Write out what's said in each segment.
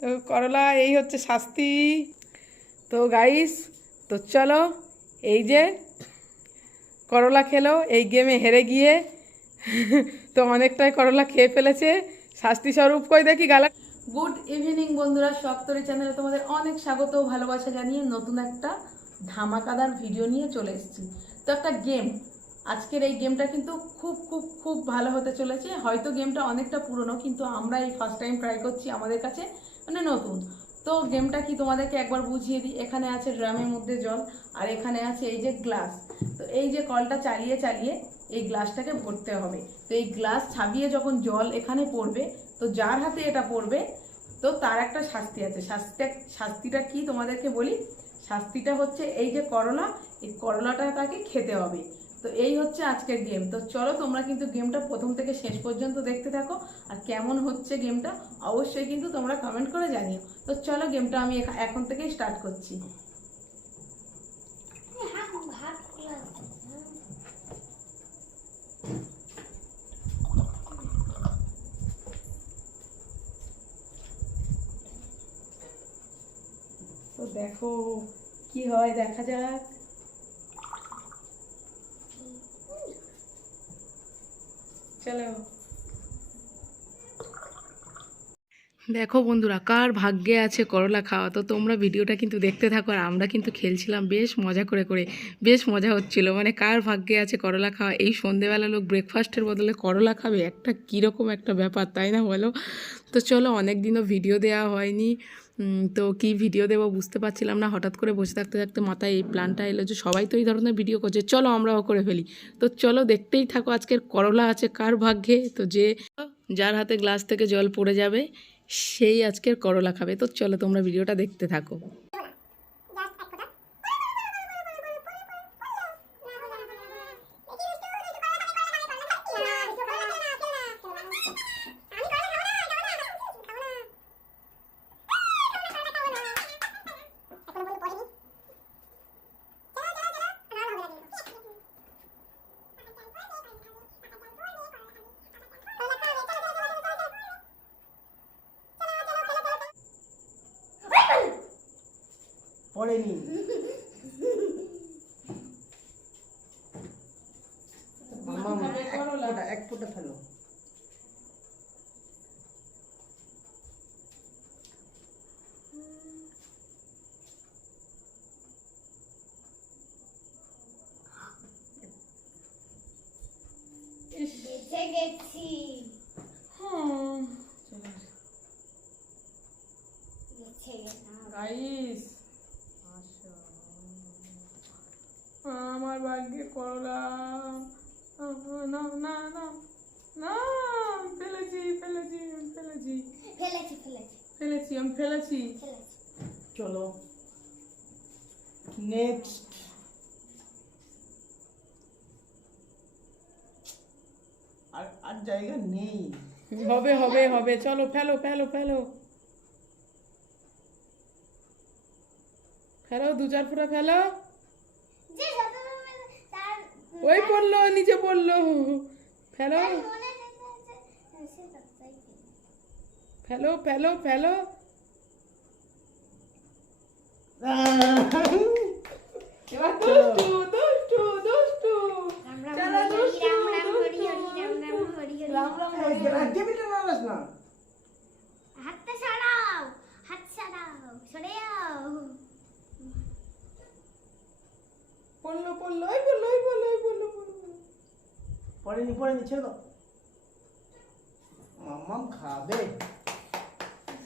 তো করলা এই হচ্ছে শাস্তি। তো গাইস, তো চলো, এই যে করলা খেলো এই গেমে হেরে গিয়ে, তো অনেকটাই করলা খেয়ে ফেলেছে, শাস্তি স্বরূপ। কই দেখি গালা। গুড ইভিনিং বন্ধুরা, সপ্তরী চ্যানেলে তোমাদের অনেক স্বাগত ও ভালোবাসা জানিয়ে নতুন একটা ধামাকাদার ভিডিও নিয়ে চলে এসেছি। তো একটা গেম, আজকের এই গেমটা কিন্তু খুব খুব খুব ভালো হতে চলেছে। হয়তো গেমটা অনেকটা পুরনো, কিন্তু আমরা এই ফার্স্ট টাইম ট্রাই করছি, আমাদের কাছে মানে নতুন। তো গেমটা কি তোমাদেরকে একবার বুঝিয়ে দিই। এখানে আছে ড্রামের মধ্যে জল, আর এখানে আছে এই যে গ্লাস। তো এই যে কলটা চালিয়ে চালিয়ে এই গ্লাসটাকে ভরতে হবে। তো এই গ্লাস ছাবিয়ে যখন জল এখানে পড়বে, তো যার হাতে এটা পড়বে তো তার একটা শাস্তি আছে। শাস্তিটা কি তোমাদেরকে বলি। শাস্তিটা হচ্ছে এই যে করলা, এই করলাটা তাকে খেতে হবে। তো এই হচ্ছে আজকের গেম। তো চলো, তোমরা কিন্তু গেমটা প্রথম থেকে শেষ পর্যন্ত দেখতে থাকো, আর কেমন হচ্ছে গেমটা অবশ্যই কিন্তু তোমরা কমেন্ট করে জানিও। তো চলো, গেমটা আমি এখন থেকেই স্টার্ট করছি। তো দেখো কি হয়, দেখা যাক। চলো দেখো বন্ধুরা, কার ভাগ্যে আছে করলা খাওয়া। তো তোমরা ভিডিওটা কিন্তু দেখতে থাকো, আর আমরা কিন্তু খেলছিলাম বেশ মজা করে করে, বেশ মজা হচ্ছিল। মানে কার ভাগ্যে আছে করলা খাওয়া। এই সন্ধেবেলা লোক ব্রেকফাস্টের বদলে করলা খাবে, একটা কীরকম একটা ব্যাপার, তাই না বলো। তো চলো, অনেক দিনও ভিডিও দেওয়া হয়নি, তো কি ভিডিও দেবো বুঝতে পারছিলাম না। হঠাৎ করে বসে থাকতে থাকতে মাথায় এই প্ল্যানটা এলো যে সবাই তো এই ধরনের ভিডিও করছে, চলো আমরাও করে ফেলি। তো চলো দেখতেই থাকো আজকের করলা আছে কার ভাগ্যে। তো যার হাতে গ্লাস থেকে জল পড়ে যাবে সেই আজকের করলা খাবে। তো চলো তোমরা ভিডিওটা দেখতে থাকো। পড়েনি। এক ফোঁটা ফেলো। বেঁচে গেছি। গাইস, আমার ভাগ্যে করলা। না না না না, ফেলেছি ফেলেছি ফেলেছি ফেলেছি ফেলেছি ফেলেছি আমি ফেলেছি। ফেলেছি। চলো নেক্সট। আর জায়গা নেই। হবে হবে হবে, চলো ফেলো ফেলো ফেলো ফেলো, দু চার ফুটা ফেলো। যে যত তার ওই পড়লো, নিচে পড়লো, ফেলো তার মনে যেতে সে ততটাই ফেলো ফেলো ফেলো। এবার দুষ্টু দুষ্টু দুষ্টু, চলো দুষ্টু রাম রাম হরি হরি। হাতটা সরাও, হাত সরাও, সরে যাও। পড়লো পড়লো, ওই পড়লো ওই পড়লো ওই পড়লো পড়লো। পড়েনি পড়েনি, ছেড়ে দাও। মাম্মাম খাবে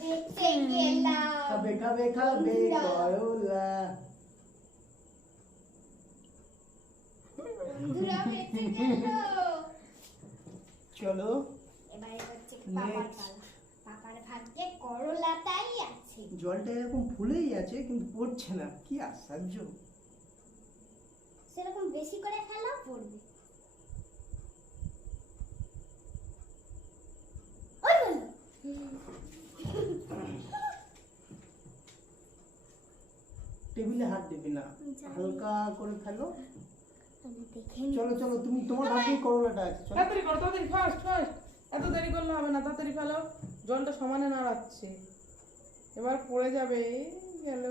বেঁচে গেলাম। খাবে খাবে খাবে করলা। বন্ধুরা বেঁচে গেল। চলো এবারে হচ্ছে পাপার পালা। পাপার ভাগ্যে করলাটাই আছে। জলটা এরকম ফুলেই আছে কিন্তু পড়ছে না, কি আশ্চর্য। সেরকম বেশি করে ফেলা পড়বে। ওই বলো। টেবিলে হাত দেবে না, হালকা করে ফেলো। আমি দেখে চলো চলো, তুমি তোমার ভাগ্যে করলাটা আছে। চলো তাড়াতাড়ি করো, তাড়াতাড়ি, ফাস্ট ফাস্ট। এত দেরি করলে হবে না, তাড়াতাড়ি ফেলো, জলটা সমানে নাড়াচ্ছে। এবার পড়ে যাবে গেল।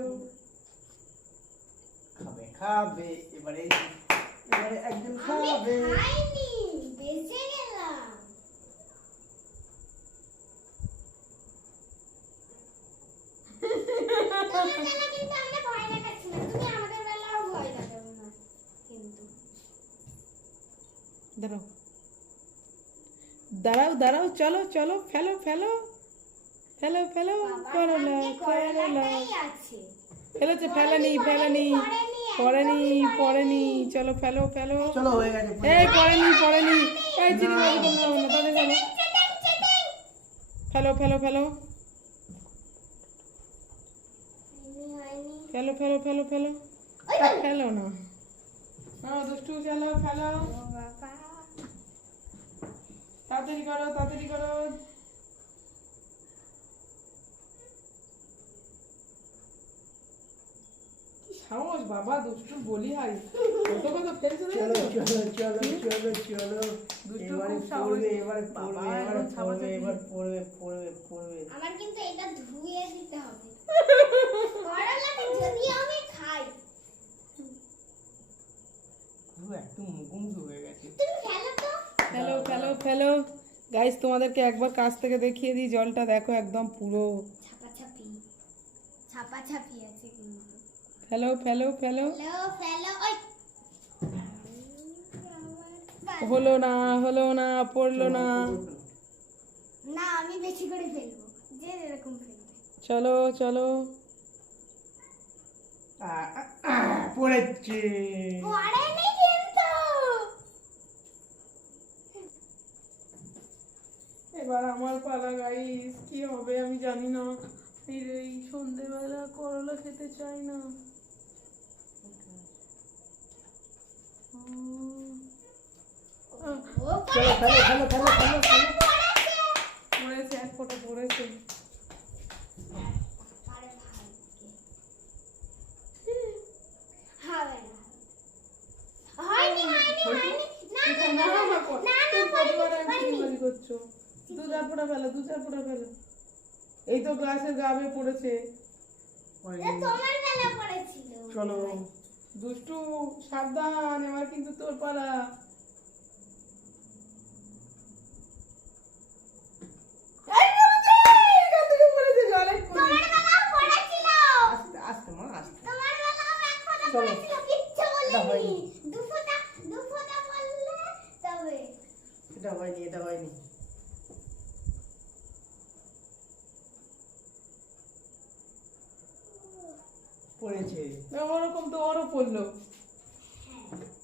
খাবে খাবে এবারে এবারে একদিন আমি খাবে। খাইনি, বেঁচে গেলাম। তোমার বেলা কিন্তু আমরা ভয় দেখাচ্ছি না, তুমি আমাদের বেলাও ভয় দেখাবে না কিন্তু। দাঁড়াও দাঁড়াও দাঁড়াও, চলো চলো, ফেলো ফেলো ফেলো ফেলো, বাবার করলা ভাগ্যে করলা। করলাটাই আছে। ফেলেছে, ফেলেনি ফেলেনি, পড়েনি পড়েনি, চলো ফেলো ফেলো। চলো হয়ে গেছে। এই পড়েনি পড়েনি, এই চিনি বাজি করতে হবে না, তাদের ফেলো ফেলো ফেলো ফেলো হয়নি। ফেলো ফেলো ফেলো ফেলো, ওই তো। ফেলো না। দুষ্টু, চলো ফেলো, ও বাবা। তাড়াতাড়ি করো তাড়াতাড়ি করো। কি সাহস বাবা, দুষ্টু বলি হাই, কত কত ফেলছে চলো দেখেছো? চলো চলো চলো চলো। দুষ্টু এবারে খুব সাহস। পড়বে, এবারে বাবা, পড়বে, এবারে এখন পড়বে, ছাপাছাপি। এবার পড়বে পড়বে পড়বে। আমার কিন্তু এটা ধুয়ে দিতে হবে। করলাটা যদি আমি খাই, পুরো একদম মুখোমুখি হয়ে গেছে। তুমি খেলো তো। ফেলো ফেলো ফেলো। গাইস, তোমাদেরকে একবার কাছ থেকে দেখিয়ে দিই, জলটা দেখো একদম পুরো। ছাপাছাপি, ছাপাছাপি আছে কিন্তু। ফেলো ফেলো ফেলো। ফেলো ফেলো, ওই। হলো না হলো না, পড়লো না। না, আমি বেশি করে ফেলবো, যে যেরকম ফেলবে। চলো চলো। পড়েছে। পড়েনি কিন্তু। এবার আমার পালা গাইস, কি হবে আমি জানি না। এই সন্ধেবেলা করলা খেতে চাই না। ও চলো ফেলো ফেলো ফেলো ফেলো ফেলো। পড়েছে, এক ফোঁটা পড়েছে। আরে ভাগ্যে। হবে না। হয়নি হয়নি হয়নি। না না না না না, হয়নি। করছো, দু চার ফোঁটা ফেলো, দু চার ফোঁটা ফেলো। এই তো গ্লাসের গাবে পড়েছে। এটা তোমার বেলা পড়েছিল। চলো। দুষ্টু সাবধান, এবার কিন্তু তোর পালা। এখান থেকে পড়েছে জল এক্ষুনি। তোমার বেলাও পড়েছিল। আস্তে আস্তে মা আস্তে। তোমার বেলাও এক ফোঁটা চলো। পড়েছিল, কিচ্ছু এটা বলেনি। হয়নি। দু ফোঁটা বললে তবে। এটা হয়নি, এটা হয়নি। পড়েছে। ওরকম তো ওরও পড়লো।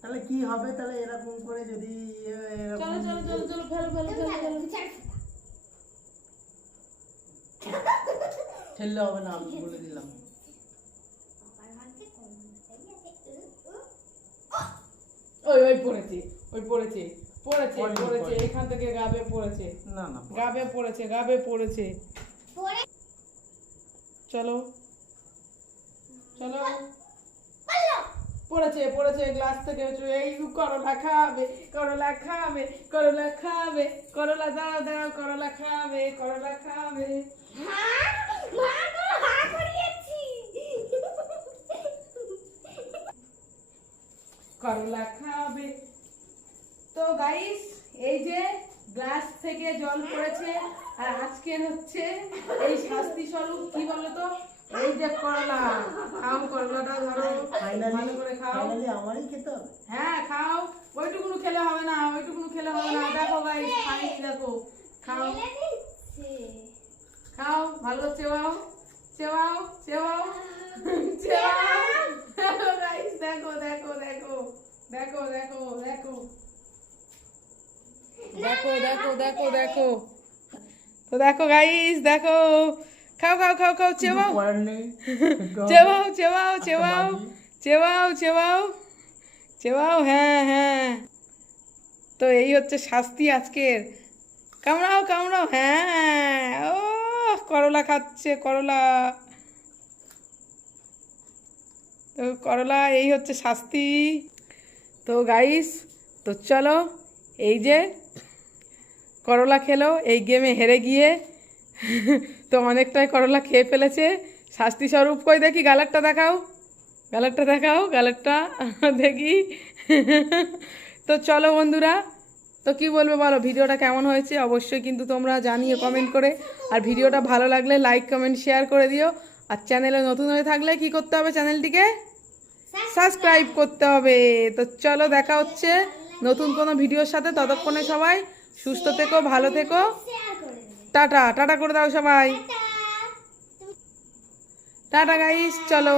তাহলে কি হবে, তাহলে এরকম করে যদি এরকম চলো চলো চলো চলো, ফেলো ফেলো তুমি ফেলো ফেলো, ফেলো। দু চার ফোঁটা। ঠেললে হবে না, আমি বলে দিলাম। বাবার ভাগ্যে করলাটাই আছে। ওই ওই পড়েছে, ওই পড়েছে পড়েছে পড়েনি, পড়েছে, পড়েনি। এখান থেকে গাবে পড়েছে, না না গাবে পড়েছে গাবে পড়েছে। পড়ে চলো চলো, বললো। পড়েছে পড়েছে গ্লাস থেকে। এই করলা খাবে, করলা খাবে, করলা খাবে, করলা, দাঁড়াও দাঁড়াও, করলা খাবে, করলা খাবে। হ্যাঁ, মা তো হা করিয়েছি। করলা খাবে। তো গাইস, এই যে গ্লাস থেকে জল পড়েছে, আর আজকের হচ্ছে এই শাস্তি স্বরূপ কি বলতো, এই যে করলা। খাও করলাটা, ধরো ভালো করে খাও। ফাইনালি আমারই খেতে হবে। হ্যাঁ খাও, ওইটুকুনো খেলে হবে না, ওইটুকুনো খেলে হবে না। দেখো গাইস, খাইনি, দেখো খাও ফেলে দিচ্ছে। খাও, ভালো চেবাও চেবাও চেবাও চেবাও। গাইস দেখো দেখো দেখো দেখো দেখো দেখো দেখো দেখো দেখো দেখো। তো দেখো গাইস, দেখো, খাও খাও খাও খাও, চেবাও করার নেই। চেবাও চেবাও চেবাও চেবাও চেবাও চেবাও। হ্যাঁ হ্যাঁ, তো এই হচ্ছে শাস্তি আজকের। কামড়াও কামড়াও, হ্যাঁ। ও করলা খাচ্ছে, করলা। তো করলা, এই হচ্ছে শাস্তি। তো গাইস, তো চলো, এই যে করলা খেলো, এই গেমে হেরে গিয়ে তো অনেকটাই করলা খেয়ে ফেলেছে। শাস্তি স্বরূপ কই দেখি গালারটা দেখাও, গালারটা দেখাও, গালারটা দেখি। তো চলো বন্ধুরা, তো কি বলবে বলো, ভিডিওটা কেমন হয়েছে অবশ্যই কিন্তু তোমরা জানিও কমেন্ট করে। আর ভিডিওটা ভালো লাগলে লাইক কমেন্ট শেয়ার করে দিও। আর চ্যানেলে নতুন হয়ে থাকলে কি করতে হবে, চ্যানেলটিকে সাবস্ক্রাইব করতে হবে। তো চলো দেখা হচ্ছে নতুন কোনো ভিডিওর সাথে, ততক্ষণে সবাই সুস্থ থেকো, ভালো থেকো, শেয়ার করে দেবে। টাটা। টাটা করে দাও সবাই, টাটা। টাটা গাইস, চলো।